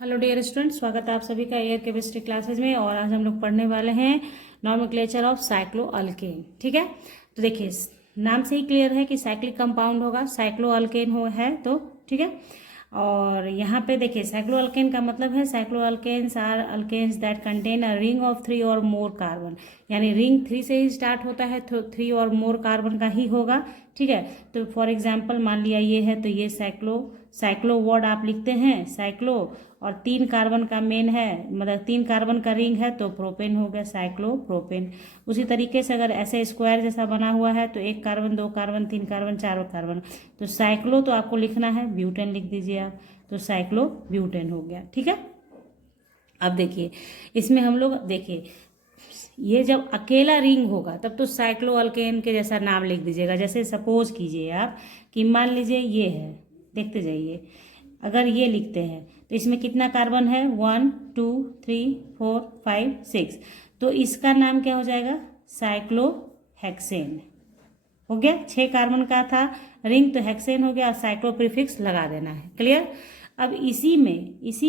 Hello dear student, स्वागत है आप सभी का एयर केमिस्ट्री क्लासेज में। और आज हम लोग पढ़ने वाले हैं नॉमेनक्लेचर ऑफ साइक्लोअल्केन। ठीक है, तो देखिए नाम से ही क्लियर है कि साइक्लिक कंपाउंड होगा, साइक्लोअल्केन हो है तो ठीक है। और यहाँ पे देखिए साइक्लोअल्केन का मतलब है cycloalkanes are alkanes that contain a ring of 3 और मोर कार्बन, यानी रिंग 3 से ही स्टार्ट होता है तो 3 और मोर कार्बन का ही होगा। ठीक है, तो फॉर एग्जांपल मान लिया ये है तो ये साइक्लो वर्ड आप लिखते हैं साइक्लो, और 3 कार्बन का मेन है, मतलब 3 कार्बन का रिंग है तो प्रोपेन हो गया साइक्लोप्रोपेन। उसी तरीके से अगर ऐसे स्क्वायर जैसा बना हुआ है तो 1 कार्बन 2 कार्बन 3 कार्बन 4 कार्बन, तो साइक्लो तो आपको लिखना है, ब्यूटेन लिख दीजिए आप, तो साइक्लो ब्यूटेन हो गया। ठीक है, अब देखिए इसमें हम लोग देखिए ये जब अकेला रिंग होगा तब तो साइक्लोअल्केन के जैसा नाम लिख दीजिएगा। जैसे सपोज कीजिए आप कि मान लीजिए ये है, देखते जाइए, अगर ये लिखते हैं तो इसमें कितना कार्बन है 1 2 3 4 5 6, तो इसका नाम क्या हो जाएगा साइक्लोहेक्सेन हो गया। 6 कार्बन का था रिंग तो हेक्सेन हो गया, और साइक्लो प्रीफिक्स लगा देना है। क्लियर। अब इसी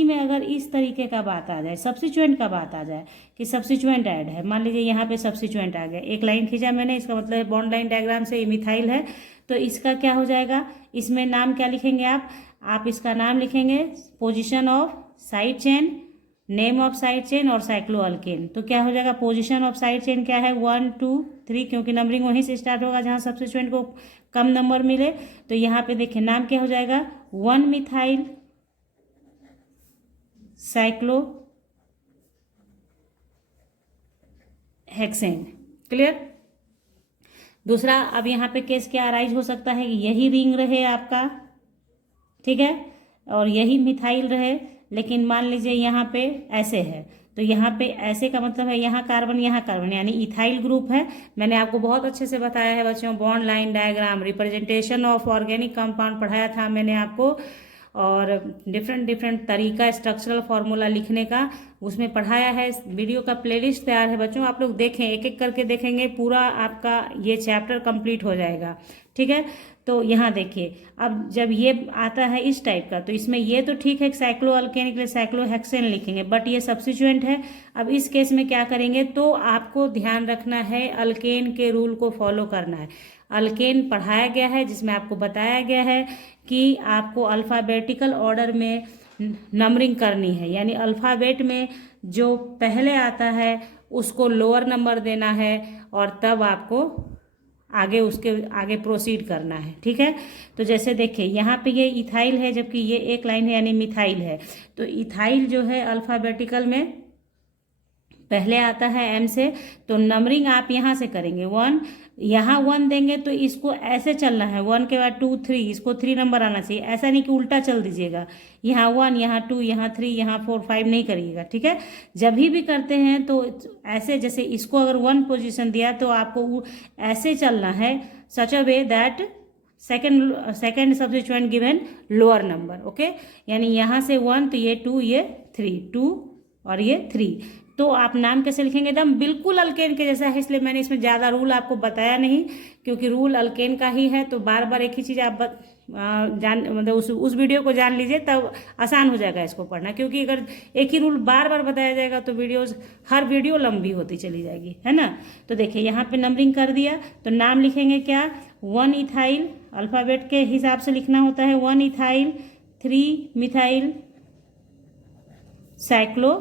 में अगर इस तरीके का बात आ जाए, सब्स्टिट्यूएंट का बात आ जाए कि सब्स्टिट्यूएंट ऐड है, मान लीजिए यहाँ पे सब्स्टिट्यूएंट आ गया, एक लाइन खींचा मैंने, इसका मतलब बॉन्ड लाइन डायग्राम से मिथाइल है, तो इसका क्या हो जाएगा, इसमें नाम क्या लिखेंगे आप इसका नाम लिखेंगे position of side chain, name of side chain और साइक्लोअल्केन। तो क्या हो जाएगा, पोजीशन ऑफ साइड चेन क्या है 1 2 3, क्योंकि नंबरिंग वहीं से स्टार्ट होगा जहां सब्स्टिट्यूएंट को कम नंबर मिले। तो यहाँ पे देखिए नाम क्या हो जाएगा 1 मिथाइल साइक्लो हेक्सेन। क्लियर। दूसरा, अब यहाँ पे केस क्या अराइज हो सकता है कि यही रिंग रहे आपका, ठीक है, और यही मिथाइल रहे, लेकिन मान लीजिए यहाँ पे ऐसे है, तो यहाँ पे ऐसे का मतलब है यहाँ कार्बन, यानी इथाइल ग्रुप है। मैंने आपको बहुत अच्छे से बताया है बच्चों, bond line diagram, representation of organic compound पढ़ाया था मैंने आपको, और डिफरेंट तरीका स्ट्रक्चरल फार्मूला लिखने का उसमें पढ़ाया है। वीडियो का प्लेलिस्ट तैयार है बच्चों, आप लोग देखें, एक एक करके देखेंगे, पूरा आपका ये चैप्टर कंप्लीट हो जाएगा। ठीक है, तो यहाँ देखिए अब जब ये आता है इस टाइप का, तो इसमें ये तो ठीक है साइक्लोअल्केन के लिए साइक्लोहेक्सेन लिखेंगे, बट ये सब्स्टिट्यूएंट है। अब इस केस में क्या करेंगे, तो आपको ध्यान रखना है, अल्केन के रूल को फॉलो करना है। अल्केन पढ़ाया गया है जिसमें आपको बताया गया है कि आपको अल्फ़ाबेटिकल ऑर्डर में नंबरिंग करनी है, यानी अल्फ़ाबेट में जो पहले आता है उसको लोअर नंबर देना है, और तब आपको उसके आगे प्रोसीड करना है। ठीक है, तो जैसे देखिए यहाँ पे ये इथाइल है जबकि ये एक लाइन है यानी मिथाइल है, तो इथाइल जो है अल्फ़ाबेटिकल में पहले आता है एम से, तो नंबरिंग आप यहाँ से करेंगे 1, यहाँ 1 देंगे तो इसको ऐसे चलना है, 1 के बाद 2 3, इसको 3 नंबर आना चाहिए, ऐसा नहीं कि उल्टा चल दीजिएगा, यहाँ 1 यहाँ 2 यहाँ 3 यहाँ 4 5 नहीं करिएगा। ठीक है, जब भी करते हैं तो ऐसे, जैसे इसको अगर 1 पोजीशन दिया तो आपको ऐसे चलना है, such a way that second substituent given lower number. Okay, यानी यहाँ से 1 तो ये 2 ये 3, 2 और ये 3, तो आप नाम कैसे लिखेंगे, एकदम बिल्कुल अल्केन के जैसा है, इसलिए मैंने इसमें ज़्यादा रूल आपको बताया नहीं, क्योंकि रूल अल्केन का ही है। तो बार बार एक ही चीज़ आप मतलब उस वीडियो को जान लीजिए, तब आसान हो जाएगा इसको पढ़ना, क्योंकि अगर एक ही रूल बार बार बताया जाएगा तो हर वीडियो लंबी होती चली जाएगी, है ना। तो देखिए यहाँ पे नंबरिंग कर दिया, तो नाम लिखेंगे क्या 1 इथाइल, अल्फ़ाबेट के हिसाब से लिखना होता है, 1 इथाइल 3 मिथाइल साइक्लो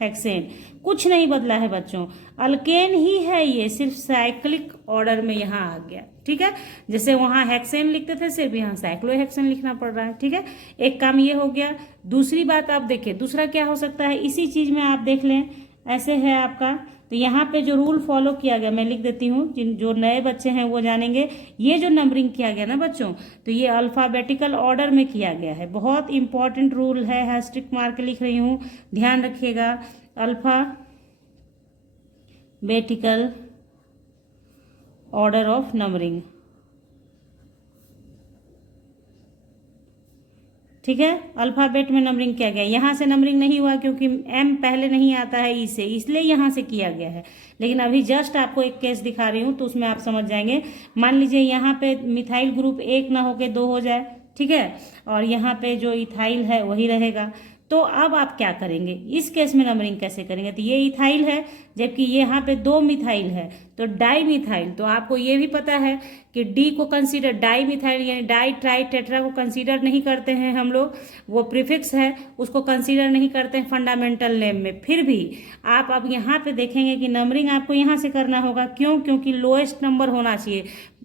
हेक्सेन। कुछ नहीं बदला है बच्चों, अल्केन ही है ये, सिर्फ साइक्लिक ऑर्डर में यहाँ आ गया। ठीक है, जैसे वहाँ हेक्सेन लिखते थे सिर्फ यहाँ साइक्लोहेक्सेन लिखना पड़ रहा है। ठीक है, एक काम ये हो गया। दूसरी बात आप देखिए, दूसरा क्या हो सकता है, इसी चीज में आप देख लें, ऐसे है आपका, तो यहाँ पे जो रूल फॉलो किया गया मैं लिख देती हूँ, जो नए बच्चे हैं वो जानेंगे। ये जो नंबरिंग किया गया ना बच्चों, तो ये अल्फ़ाबेटिकल ऑर्डर में किया गया है, बहुत इंपॉर्टेंट रूल है, हैस्ट्रिक मार के लिख रही हूँ, ध्यान रखिएगा। अल्फ़ाबेटिकल ऑर्डर ऑफ नंबरिंग, ठीक है, अल्फ़ाबेट में नंबरिंग किया गया। यहाँ से नंबरिंग नहीं हुआ क्योंकि एम पहले नहीं आता है ई से, इसलिए यहाँ से किया गया है। लेकिन अभी जस्ट आपको एक केस दिखा रही हूँ तो उसमें आप समझ जाएंगे। मान लीजिए यहाँ पे मिथाइल ग्रुप 1 ना होके 2 हो जाए, ठीक है, और यहाँ पे जो इथाइल है वही रहेगा, तो अब आप क्या करेंगे इस केस में, नंबरिंग कैसे करेंगे? तो ये इथाइल है, जबकि ये यहाँ पे 2 मिथाइल है, तो डाई मिथाइल। तो आपको ये भी पता है कि डी को कंसीडर, डाई मिथाइल यानी डाई ट्राई टेट्रा को कंसीडर नहीं करते हैं हम लोग, वो प्रीफिक्स है उसको कंसीडर नहीं करते हैं फंडामेंटल नेम में। फिर भी आप अब यहाँ पे देखेंगे कि नंबरिंग आपको यहाँ से करना होगा। क्यों? क्योंकि लोएस्ट नंबर होना चाहिए,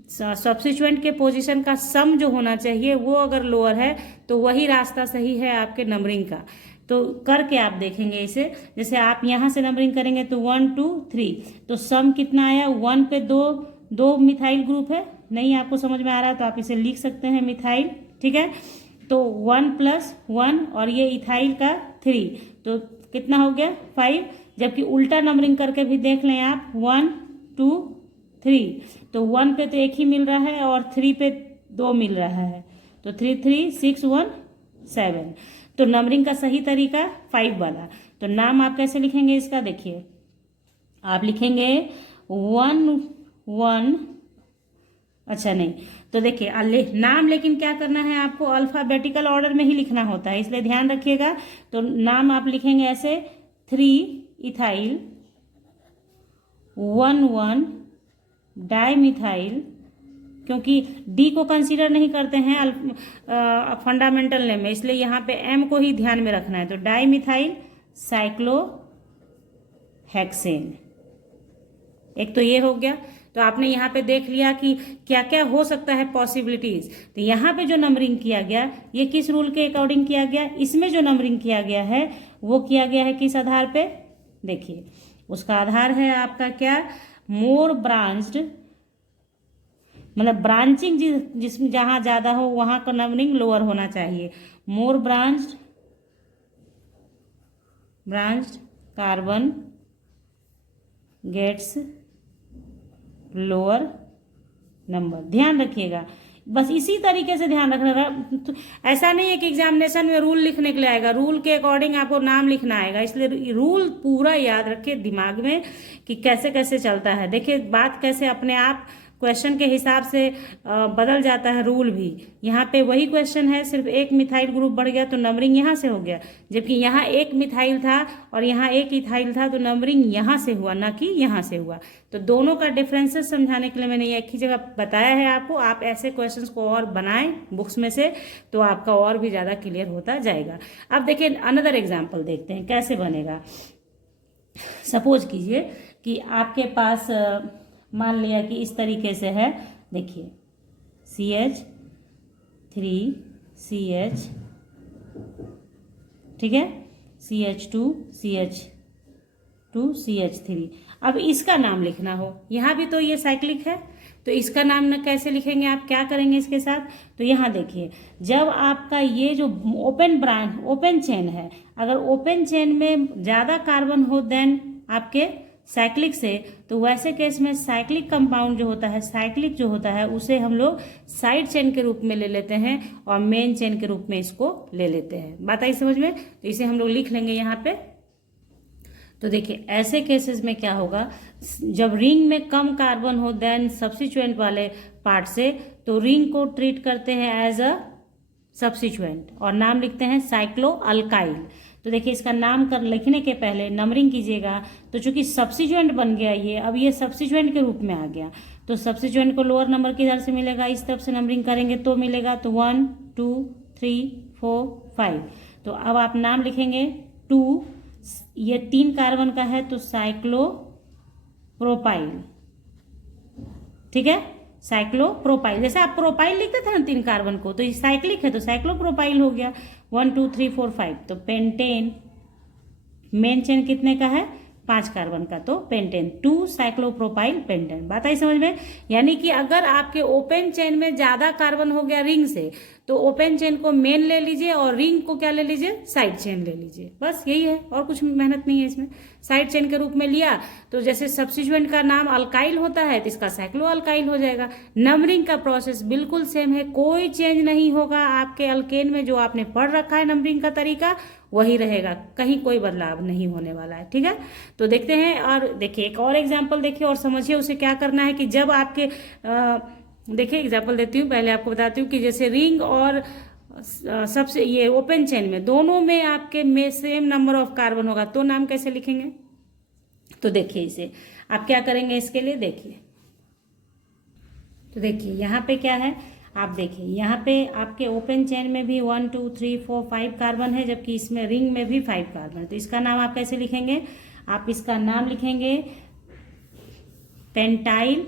सब्स्टिट्यूएंट के पोजीशन का सम जो होना चाहिए वो अगर लोअर है तो वही रास्ता सही है आपके नंबरिंग का। तो करके आप देखेंगे इसे, जैसे आप यहाँ से नंबरिंग करेंगे तो 1 2 3, तो सम कितना आया? 1 पे दो मिथाइल ग्रुप है, नहीं आपको समझ में आ रहा है तो आप इसे लिख सकते हैं मिथाइल, ठीक है। तो 1 + 1 और ये इथाइल का 3, तो कितना हो गया? 5। जबकि उल्टा नंबरिंग करके भी देख लें आप, 1 2 3, तो 1 पे तो एक ही मिल रहा है और 3 पे 2 मिल रहा है, तो 3 3 6 1 7। तो नंबरिंग का सही तरीका 5 वाला। तो नाम आप कैसे लिखेंगे इसका? देखिए आप लिखेंगे 1 1, अच्छा नहीं, तो देखिए नाम लेकिन क्या करना है आपको? अल्फाबेटिकल ऑर्डर में ही लिखना होता है, इसलिए ध्यान रखिएगा। तो नाम आप लिखेंगे ऐसे 3 इथाइल 1 1 डाई मिथाइल, क्योंकि डी को कंसीडर नहीं करते हैं फंडामेंटल नेम में, इसलिए यहाँ पे एम को ही ध्यान में रखना है। तो डाई मिथाइल साइक्लोहेक्सेन, एक तो ये हो गया। तो आपने यहाँ पे देख लिया कि क्या क्या हो सकता है पॉसिबिलिटीज। तो यहाँ पे जो नंबरिंग किया गया ये किस रूल के अकॉर्डिंग किया गया? इसमें जो नंबरिंग किया गया है वो किया गया है किस आधार पे? देखिए उसका आधार है आपका क्या? मोर ब्रांच्ड, मतलब ब्रांचिंग जिसमें जहां ज्यादा हो वहां का नंबरिंग लोअर होना चाहिए। More branched carbon gets lower number, ध्यान रखिएगा। बस इसी तरीके से ध्यान रखना। तो ऐसा नहीं है कि एग्जामिनेशन में रूल लिखने के लिए आएगा, रूल के अकॉर्डिंग आपको नाम लिखना आएगा, इसलिए रूल पूरा याद रखिए दिमाग में कि कैसे कैसे चलता है। देखिए बात कैसे अपने आप क्वेश्चन के हिसाब से बदल जाता है रूल भी। यहाँ पे वही क्वेश्चन है, सिर्फ एक मिथाइल ग्रुप बढ़ गया तो नंबरिंग यहाँ से हो गया, जबकि यहाँ एक मिथाइल था और यहाँ एक इथाइल था तो नंबरिंग यहाँ से हुआ, ना कि यहाँ से हुआ। तो दोनों का डिफरेंसेस समझाने के लिए मैंने ये एक ही जगह बताया है आपको। आप ऐसे क्वेश्चंस को और बनाएं बुक्स में से तो आपका और भी ज़्यादा क्लियर होता जाएगा। अब देखिए अनदर एग्जाम्पल देखते हैं कैसे बनेगा। सपोज कीजिए कि आपके पास मान लिया कि इस तरीके से है, देखिए CH3CH, ठीक है, CH2CH2CH3। अब इसका नाम लिखना हो, यहाँ भी तो ये साइक्लिक है तो इसका नाम न कैसे लिखेंगे? आप क्या करेंगे इसके साथ? तो यहाँ देखिए जब आपका ये जो ओपन चेन है, अगर ओपन चेन में ज़्यादा कार्बन हो देन आपके साइक्लिक से, तो वैसे केस में साइक्लिक कंपाउंड जो होता है, साइक्लिक जो होता है उसे हम लोग साइड चेन के रूप में ले लेते हैं और मेन चेन के रूप में इसको ले लेते हैं। बात आई समझ में? तो इसे हम लोग लिख लेंगे यहाँ पे। तो देखिए ऐसे केसेस में क्या होगा, जब रिंग में कम कार्बन हो देन सब्स्टिट्यूएंट वाले पार्ट से, तो रिंग को ट्रीट करते हैं एज अ सब्स्टिट्यूएंट और नाम लिखते हैं साइक्लो अल्काइल। तो देखिए इसका नाम कर लिखने के पहले नंबरिंग कीजिएगा। तो चूंकि सब्स्टिट्यूएंट बन गया ये, अब ये सब्स्टिट्यूएंट के रूप में आ गया, तो सब्स्टिट्यूएंट को लोअर नंबर किधर से मिलेगा? इस तरफ से नंबरिंग करेंगे तो मिलेगा। तो 1 2 3 4 5। तो अब आप नाम लिखेंगे 2, ये 3 कार्बन का है तो साइक्लोप्रोपाइल, ठीक है, साइक्लोप्रोपाइल। जैसे आप प्रोपाइल लिखते थे ना 3 कार्बन को, तो ये साइक्लिक है तो साइक्लोप्रोपाइल हो गया। 1 2 3 4 5, तो पेंटेन, मेन चेन कितने का है? 5 कार्बन का, तो पेंटेन, 2 साइक्लोप्रोपाइल पेंटेन। बात आई समझ में? यानी कि अगर आपके ओपन चेन में ज्यादा कार्बन हो गया रिंग से, तो ओपन चेन को मेन ले लीजिए और रिंग को क्या ले लीजिए? साइड चेन ले लीजिए। बस यही है, और कुछ मेहनत नहीं है इसमें। साइड चेन के रूप में लिया तो जैसे सब्स्टिट्यूएंट का नाम अल्काइल होता है तो इसका साइक्लो अल्काइल हो जाएगा। नंबरिंग का प्रोसेस बिल्कुल सेम है, कोई चेंज नहीं होगा आपके अल्केन में। जो आपने पढ़ रखा है नंबरिंग का तरीका वही रहेगा, कहीं कोई बदलाव नहीं होने वाला है, ठीक है। तो देखते हैं, और देखिए एक और एग्जाम्पल देखिए और समझिए उसे क्या करना है। कि जब आपके देखिए एग्जाम्पल देती हूँ, पहले आपको बताती हूँ कि जैसे रिंग और सबसे ये ओपन चेन में दोनों में आपके में सेम नंबर ऑफ कार्बन होगा तो नाम कैसे लिखेंगे? तो देखिए इसे आप क्या करेंगे इसके लिए, देखिए तो देखिए यहाँ पे क्या है, आप देखिए यहाँ पे आपके ओपन चेन में भी 1 2 3 4 5 कार्बन है, जबकि इसमें रिंग में भी 5 कार्बन है। तो इसका नाम आप कैसे लिखेंगे? आप इसका नाम लिखेंगे पेंटाइल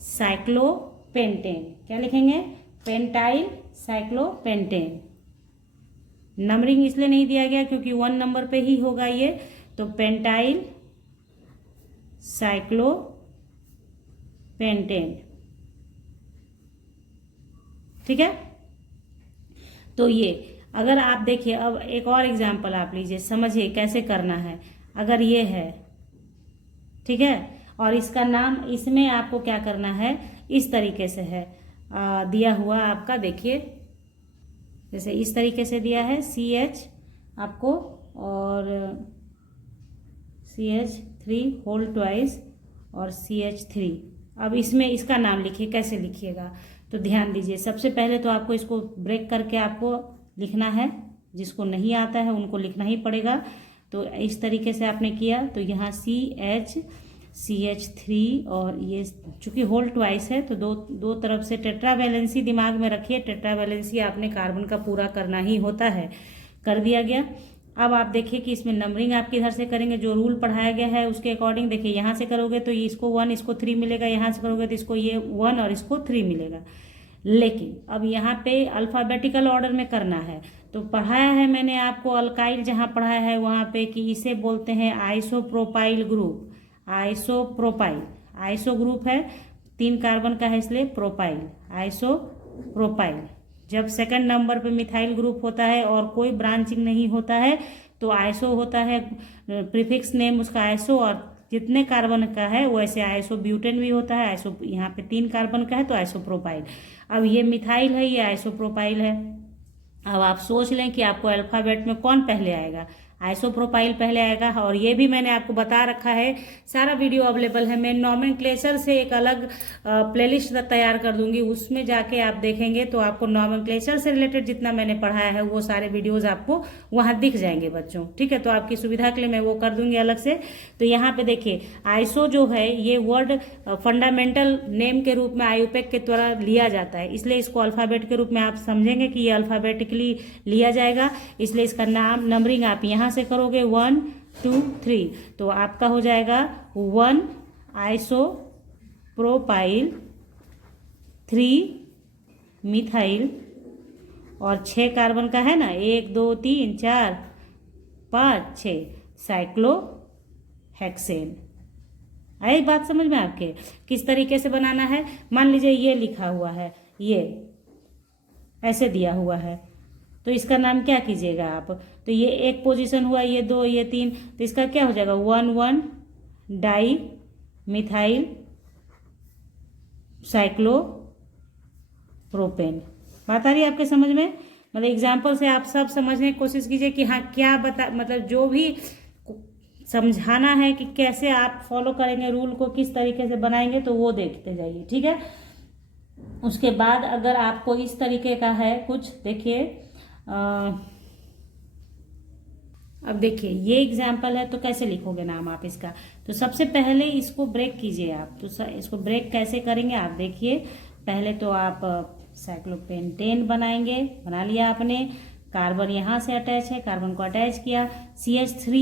साइक्लोपेंटेन। क्या लिखेंगे? Pentyl cyclopentane. नंबरिंग इसलिए नहीं दिया गया क्योंकि 1 नंबर पे ही होगा ये, तो पेंटाइल साइक्लोपेंटेन, ठीक है। तो ये अगर आप देखिए, अब एक और एग्जांपल आप लीजिए, समझिए कैसे करना है। अगर ये है, ठीक है, और इसका नाम इसमें आपको क्या करना है, इस तरीके से है दिया हुआ आपका, देखिए जैसे इस तरीके से दिया है CH आपको और CH3 होल ट्वाइस और CH3। अब इसमें इसका नाम लिखिए, कैसे लिखिएगा तो ध्यान दीजिए। सबसे पहले तो आपको इसको ब्रेक करके आपको लिखना है, जिसको नहीं आता है उनको लिखना ही पड़ेगा। तो इस तरीके से आपने किया तो यहाँ CH3 और ये चूंकि होल ट्वाइस है तो दो तरफ से टेट्रावैलेंसी दिमाग में रखिए, टेट्रावैलेंसी आपने कार्बन का पूरा करना ही होता है, कर दिया गया। अब आप देखिए कि इसमें नंबरिंग आप किधर से करेंगे, जो रूल पढ़ाया गया है उसके अकॉर्डिंग। देखिए यहाँ से करोगे तो इसको 1 इसको 3 मिलेगा, यहाँ से करोगे तो इसको ये 1 और इसको 3 मिलेगा। लेकिन अब यहाँ पे अल्फ़ाबेटिकल ऑर्डर में करना है। तो पढ़ाया है मैंने आपको अल्काइल जहाँ पढ़ाया है वहाँ पे कि इसे बोलते हैं isopropyl group. Isopropyl, iso group है, 3 कार्बन का है इसलिए प्रोपाइल, आइसोप्रोपाइल। जब सेकंड नंबर पे मिथाइल ग्रुप होता है और कोई ब्रांचिंग नहीं होता है तो आइसो होता है, प्रीफिक्स नेम उसका आइसो, और जितने कार्बन का है वैसे आइसो ब्यूटेन भी होता है। आइसो यहाँ पे 3 कार्बन का है तो आइसोप्रोपाइल। अब ये मिथाइल है, ये आइसोप्रोपाइल है। अब आप सोच लें कि आपको अल्फ़ाबेट में कौन पहले आएगा, आइसोप्रोपाइल पहले आएगा। और ये भी मैंने आपको बता रखा है, सारा वीडियो अवेलेबल है। मैं नॉमेनक्लेचर से एक अलग प्लेलिस्ट तैयार कर दूंगी, उसमें जाके आप देखेंगे तो आपको नॉमेनक्लेचर से रिलेटेड जितना मैंने पढ़ाया है वो सारे वीडियोस आपको वहाँ दिख जाएंगे बच्चों, ठीक है। तो आपकी सुविधा के लिए मैं वो कर दूंगी अलग से। तो यहाँ पे देखिए आइसो जो है ये वर्ड फंडामेंटल नेम के रूप में आयुपेक के द्वारा लिया जाता है, इसलिए इसको अल्फ़ाबेट के रूप में आप समझेंगे कि ये अल्फ़ाबेटिकली लिया जाएगा, इसलिए इसका नाम नंबरिंग आप यहाँ से करोगे 1 2 3 तो आपका हो जाएगा 1 आइसोप्रोपाइल, 3 मिथाइल और 6 कार्बन का है ना, 1 2 3 4 5 6 साइक्लोहेक्सेन। आई बात समझ में आपके? किस तरीके से बनाना है, मान लीजिए ये लिखा हुआ है, ये ऐसे दिया हुआ है तो इसका नाम क्या कीजिएगा आप, तो ये एक पोजीशन हुआ, ये 2 ये 3, तो इसका क्या हो जाएगा 1 1 डाई मिथाइल साइक्लोप्रोपेन। बात आ रही है आपके समझ में? मतलब एग्जाम्पल से आप सब समझने की कोशिश कीजिए कि हाँ क्या बता, मतलब जो भी समझाना है कि कैसे आप फॉलो करेंगे रूल को, किस तरीके से बनाएंगे, तो वो देखते जाइए, ठीक है। उसके बाद अगर आपको इस तरीके का है कुछ, देखिए अब देखिए ये एग्जाम्पल है तो कैसे लिखोगे नाम आप इसका, तो सबसे पहले इसको ब्रेक कीजिए आप। तो इसको ब्रेक कैसे करेंगे आप देखिए, पहले तो आप साइक्लोपेंटेन बनाएंगे, बना लिया आपने, कार्बन यहाँ से अटैच है, कार्बन को अटैच किया, CH3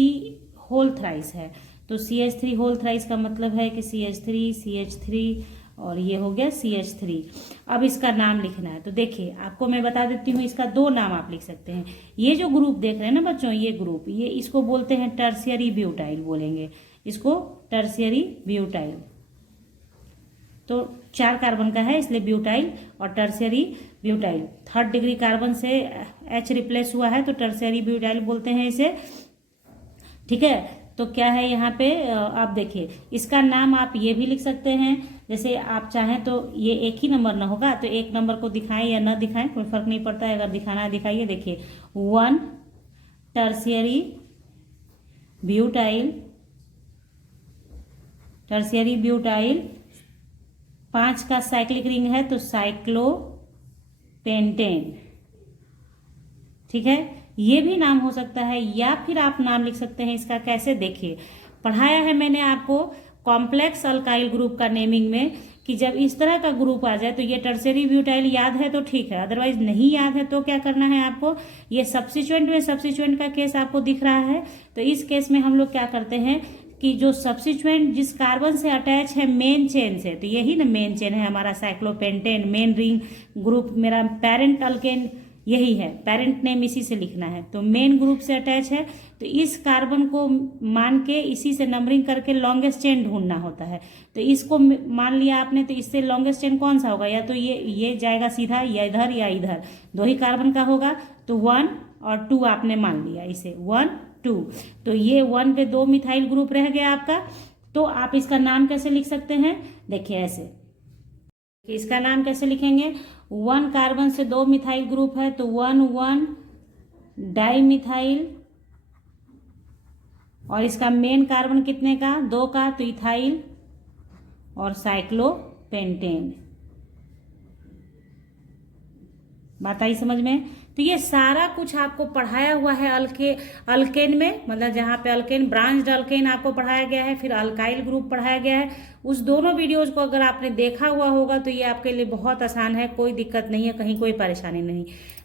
होल थ्राइस है, तो CH3 होल थ्राइस का मतलब है कि CH3 CH3 और ये हो गया CH3। अब इसका नाम लिखना है, तो देखिए आपको मैं बता देती हूँ, इसका 2 नाम आप लिख सकते हैं। ये जो ग्रुप देख रहे हैं ना बच्चों, ये ग्रुप, ये इसको बोलते हैं टर्शियरी ब्यूटाइल, बोलेंगे इसको टर्शियरी ब्यूटाइल। तो 4 कार्बन का है इसलिए ब्यूटाइल और tertiary butyl. 3rd degree carbon से H रिप्लेस हुआ है तो टर्शियरी ब्यूटाइल बोलते हैं इसे, ठीक है। तो क्या है यहाँ पे आप देखिए, इसका नाम आप ये भी लिख सकते हैं, जैसे आप चाहें तो ये एक ही नंबर ना होगा तो एक नंबर को दिखाएं या ना दिखाएं कोई फर्क नहीं पड़ता है, अगर दिखाना है दिखाइए। देखिए 1 टर्शियरी ब्यूटाइल, टर्शियरी ब्यूटाइल, 5 का साइक्लिक रिंग है तो साइक्लोपेंटेन, ठीक है, ये भी नाम हो सकता है, या फिर आप नाम लिख सकते हैं इसका। कैसे, देखिए पढ़ाया है मैंने आपको कॉम्प्लेक्स अल्काइल ग्रुप का नेमिंग में कि जब इस तरह का ग्रुप आ जाए तो ये टर्शियरी ब्यूटाइल याद है तो ठीक है, अदरवाइज नहीं याद है तो क्या करना है आपको, ये सब्स्टिट्यूएंट में सब्स्टिट्यूएंट का केस आपको दिख रहा है, तो इस केस में हम लोग क्या करते हैं कि जो सब्स्टिट्यूएंट जिस कार्बन से अटैच है मेन चेन से, तो यही ना मेन चेन है हमारा साइक्लोपेंटेन, मेन रिंग ग्रुप, मेरा पेरेंट अल्केन यही है, पेरेंट नेम इसी से लिखना है, तो मेन ग्रुप से अटैच है, तो इस कार्बन को मान के इसी से नंबरिंग करके लॉन्गेस्ट चेन ढूंढना होता है। तो इसको मान लिया आपने, तो इससे लॉन्गेस्ट चेन कौन सा होगा, या तो ये जाएगा सीधा, या इधर या इधर, दो ही कार्बन का होगा, तो 1 और 2 आपने मान लिया, इसे 1 2, तो ये 1 पे 2 मिथाइल ग्रुप रह गया आपका। तो आप इसका नाम कैसे लिख सकते हैं, देखिए ऐसे, इसका नाम कैसे लिखेंगे, 1 कार्बन से 2 मिथाइल ग्रुप है, तो 1 डाई मिथाइल, और इसका मेन कार्बन कितने का, 2 का, तो इथाइल और साइक्लोपेंटेन। बात आई समझ में। तो ये सारा कुछ आपको पढ़ाया हुआ है अल्केन में, मतलब जहाँ पे अल्केन ब्रांच्ड अल्केन आपको पढ़ाया गया है, फिर अल्काइल ग्रुप पढ़ाया गया है। उस दोनों वीडियोज को अगर आपने देखा हुआ होगा तो ये आपके लिए बहुत आसान है, कोई दिक्कत नहीं है, कहीं कोई परेशानी नहीं।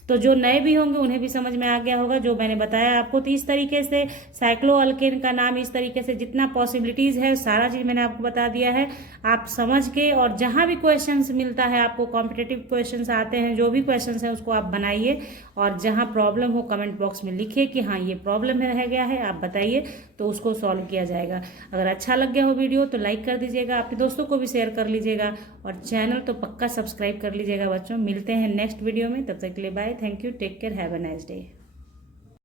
तो जो नए भी होंगे उन्हें भी समझ में आ गया होगा जो मैंने बताया आपको। तो इस तरीके से साइक्लो अल्केन का नाम, इस तरीके से जितना पॉसिबिलिटीज है सारा चीज मैंने आपको बता दिया है। आप समझ के, और जहां भी क्वेश्चंस मिलता है आपको, कॉम्पिटिटिव क्वेश्चंस आते हैं, जो भी क्वेश्चंस हैं उसको आप बनाइए, और जहां प्रॉब्लम हो कमेंट बॉक्स में लिखिए कि हाँ ये प्रॉब्लम रह गया है, आप बताइए, तो उसको सॉल्व किया जाएगा। अगर अच्छा लग गया हो वीडियो तो लाइक कर दीजिएगा, अपने दोस्तों को भी शेयर कर लीजिएगा, और चैनल तो पक्का सब्सक्राइब कर लीजिएगा बच्चों। मिलते हैं नेक्स्ट वीडियो में, तब तक के लिए bye, thank you, take care, have a nice day.